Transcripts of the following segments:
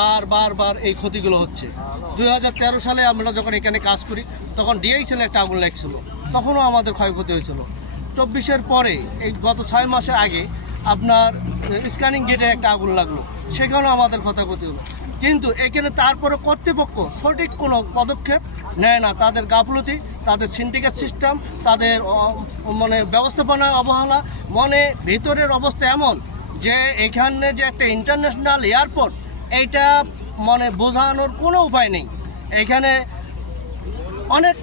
বার বার বার এই ক্ষতিগুলো হচ্ছে। দু হাজার তেরো সালে আমরা যখন এখানে কাজ করি, তখন ডিআইসেল একটা আগুন লাগছিল। তখনও আমাদের ক্ষয়ক্ষতি হয়েছিল। চব্বিশের পরে, এই গত ছয় মাসের আগে আপনার স্ক্যানিং গেটে একটা আগুন লাগল। সেখানেও আমাদের ক্ষয়ক্ষতি হলো। কিন্তু এখানে তারপরে কর্তৃপক্ষ সঠিক কোনো পদক্ষেপ নেয় না। তাদের গাফলতি, তাদের সিন্ডিকেট সিস্টেম তাদের মানে ব্যবস্থাপনায় অবহেলা, মনে ভিতরের অবস্থা এমন যে এখানে যে একটা ইন্টারন্যাশনাল এয়ারপোর্ট এইটা মানে বোঝানোর কোনো উপায় নেই। এখানে অনেক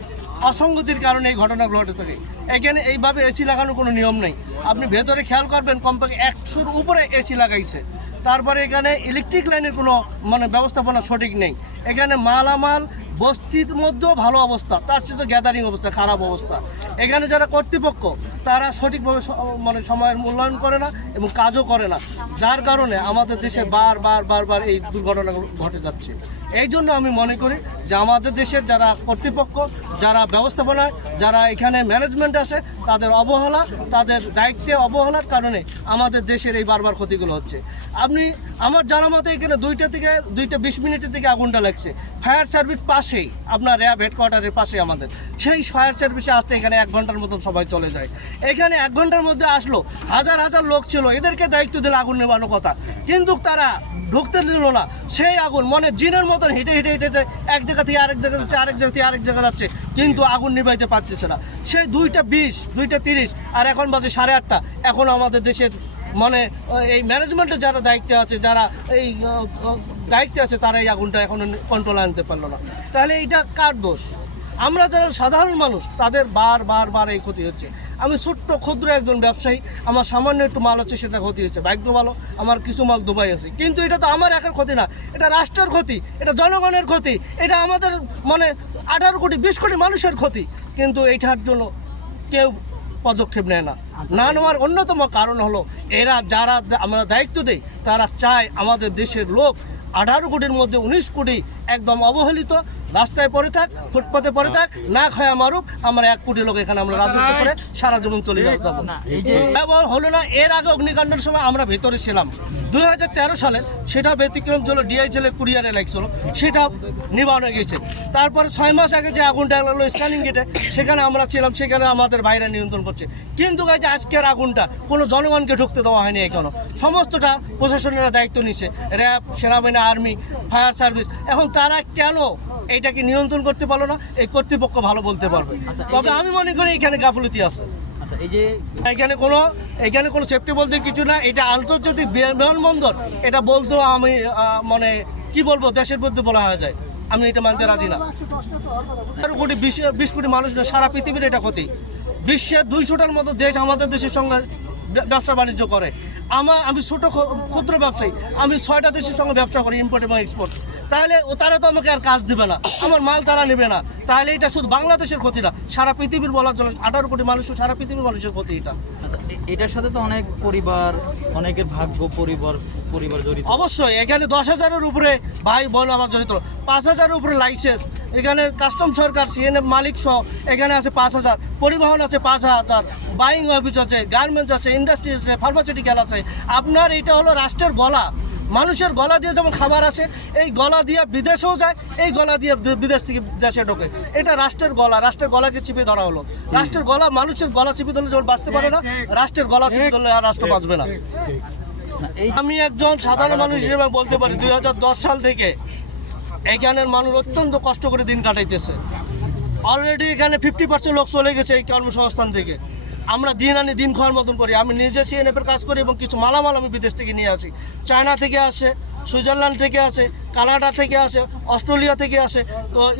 অসঙ্গতির কারণে এই ঘটনাগুলো ঘটে থাকে। এখানে এইভাবে এসি লাগানোর কোনো নিয়ম নেই। আপনি ভেতরে খেয়াল করবেন, কমপক্ষে একশোর উপরে এসি লাগাইছে। তারপরে এখানে ইলেকট্রিক লাইনের কোনো মানে ব্যবস্থাপনা সঠিক নেই। এখানে মালামাল বস্তির মধ্যেও ভালো অবস্থা, তার সাথে গ্যাদারিং অবস্থা, খারাপ অবস্থা। এখানে যারা কর্তৃপক্ষ, তারা সঠিকভাবে মানে সময়ের মূল্যায়ন করে না এবং কাজও করে না। যার কারণে আমাদের দেশে বার বার বার বার এই দুর্ঘটনাগুলো ঘটে যাচ্ছে। এই জন্য আমি মনে করি যে আমাদের দেশের যারা কর্তৃপক্ষ, যারা ব্যবস্থাপনায়, যারা এখানে ম্যানেজমেন্ট আছে, তাদের অবহেলা, তাদের দায়িত্বে অবহেলার কারণে আমাদের দেশের এই বারবার ক্ষতিগুলো হচ্ছে। আপনি আমার জানা মতে এখানে দুইটা থেকে, দুইটা বিশ মিনিটের থেকে আগুনটা লাগছে। ফায়ার সার্ভিস পাশেই, আপনার র্যাব হেডকোয়ার্টারের পাশে আমাদের। সেই ফায়ার সার্ভিসে আসতে এখানে এক ঘণ্টার মতন সবাই চলে যায়। এখানে এক ঘণ্টার মধ্যে আসলো, হাজার হাজার লোক ছিল, এদেরকে দায়িত্ব দিলে আগুন নেবানো কথা। কিন্তু তারা ঢুকতে দিল না। সেই আগুন মনে জিনের মতন হেঁটে হেঁটে হেঁটে এক জায়গা থেকে আরেক জায়গা যাচ্ছে, আরেক জায়গা থেকে আরেক জায়গা যাচ্ছে, কিন্তু আগুন নিভাইতে পারতেছে না। সেই দুইটা বিশ, দুইটা তিরিশ, আর এখন বাজে সাড়ে আটটা। এখন আমাদের দেশের মানে এই ম্যানেজমেন্টের যারা দায়িত্বে আছে, যারা এই দায়িত্বে আছে, তারা এই আগুনটা এখন কন্ট্রোলে আনতে পারল না। তাহলে এইটা কার দোষ? আমরা যারা সাধারণ মানুষ, তাদের বার বার বার এই ক্ষতি হচ্ছে। আমি ছোট্ট, ক্ষুদ্র একজন ব্যবসায়ী, আমার সামান্য একটু মাল আছে, সেটা ক্ষতি হচ্ছে। ভাগ্য ভালো, আমার কিছু মাল দুবাই আছে। কিন্তু এটা তো আমার একার ক্ষতি না, এটা রাষ্ট্রের ক্ষতি, এটা জনগণের ক্ষতি, এটা আমাদের মানে আঠারো কোটি, বিশ কোটি মানুষের ক্ষতি। কিন্তু এইটার জন্য কেউ পদক্ষেপ নেয় না। না নেওয়ার অন্যতম কারণ হলো, এরা যারা আমরা দায়িত্ব দেই, তারা চায় আমাদের দেশের লোক আঠারো কোটির মধ্যে উনিশ কোটি একদম অবহেলিত রাস্তায় পড়ে থাক ফুটপাতে পড়ে থাক না। খায়া মারুক আমরা এক কোটি লোক এখানে আমরা রাজত্ব করে সারা জীবন চলে যাব। না ব্যবহার হলো না এর আগে অগ্নিকাণ্ডের সময় আমরা ভেতরে ছিলাম। দুই হাজার তেরো সালে সেটা ব্যতিক্রম ছিল ডিআইএল কুরিয়ারে লাগছিল সেটা নিবানো গেছে। তারপরে ছয় মাস আগে যে আগুনটা লাগল স্ক্যানিং গেটে সেখানে আমরা ছিলাম সেখানে আমাদের বাইরে নিয়ন্ত্রণ করছে। কিন্তু যে আজকের আগুনটা কোনো জনগণকে ঢুকতে দেওয়া হয়নি এখনও। সমস্তটা প্রশাসনেরা দায়িত্ব নিছে র্যাব সেনাবাহিনী আর্মি ফায়ার সার্ভিস। এখন তারা কেন এইটাকে নিয়ন্ত্রণ করতে পারল না এই কর্তৃপক্ষ ভালো বলতে পারবে। তবে আমি মনে করি এখানে গাফলতি আছে। আচ্ছা এখানে কোনো এখানে কোনো সেফটি বলতে কিছু না এটা আন্তর্জাতিক বিমান- বিমানবন্দর। এটা বলতেও আমি মানে কি বলব দেশের মধ্যে বলা হয়ে যায়। আমি এটা মানতে রাজি না। তেরো কোটি বিশ কোটি মানুষ না সারা পৃথিবীর এটা ক্ষতি। বিশ্বের দুইশোটার মতো দেশ আমাদের দেশের সঙ্গে ব্যবসা বাণিজ্য করে। আমার আমি ছোট ক্ষ- ক্ষুদ্র ব্যবসায়ী আমি ছয়টা দেশের সঙ্গে ব্যবসা করি ইম্পোর্ট এবং এক্সপোর্ট তাহলে ও তারা তো আমাকে আর কাজ দেবে না আমার মাল তারা নেবে না। তাহলে এটা শুধু বাংলাদেশের ক্ষতি না সারা পৃথিবীর বলার জন্য আঠারো কোটি মানুষ সারা পৃথিবীর মানুষের ক্ষতি এটা। আচ্ছা, এটার সাথে তো অনেক পরিবার অনেকের ভাগ্য পরিবার পরিবার জড়িত। অবশ্যই এখানে দশ হাজারের উপরে ভাই বোন আমার জড়িত। পাঁচ হাজারের উপরে লাইসেন্স এখানে কাস্টম সরকার সিএনএফ মালিক সহ এখানে আছে পাঁচ হাজার। পরিবহন আছে পাঁচ হাজার বাইং অফিস আছে গার্মেন্টস আছে ইন্ডাস্ট্রি আছে ফার্মাসিউটিক্যাল আছে। আপনার এটা হলো রাষ্ট্রের গলা। মানুষের গলা দিয়ে যেমন খাবার আসে এই গলা দিয়ে বিদেশেও যায় এই গলা দিয়ে বিদেশ থেকে দেশে ঢোকে। এটা রাষ্ট্রের গলা রাষ্ট্রের গলাকে চিপে ধরা হলো। রাষ্ট্রের গলা মানুষের গলা চিপে ধরলে যেমন বাঁচতে পারে না রাষ্ট্রের গলা চিপে ধরলে আর রাষ্ট্র বাঁচবে না। না, আমি একজন সাধারণ মানুষ হিসেবে বলতে পারি দুই হাজার দশ সাল থেকে এখানের মানুষ অত্যন্ত কষ্ট করে দিন কাটাইতেছে। অলরেডি এখানে ফিফটি পার্সেন্ট লোক চলে গেছে এই কর্মসংস্থান থেকে। আমরা দিন আনি দিন খাওয়ার মতন করি। আমি নিজে সিএনএফের কাজ করি এবং কিছু মালামাল আমি বিদেশ থেকে নিয়ে আসি। চায়না থেকে আসে, সুইজারল্যান্ড থেকে আসে, কানাডা থেকে আসে, অস্ট্রেলিয়া থেকে আসে। তো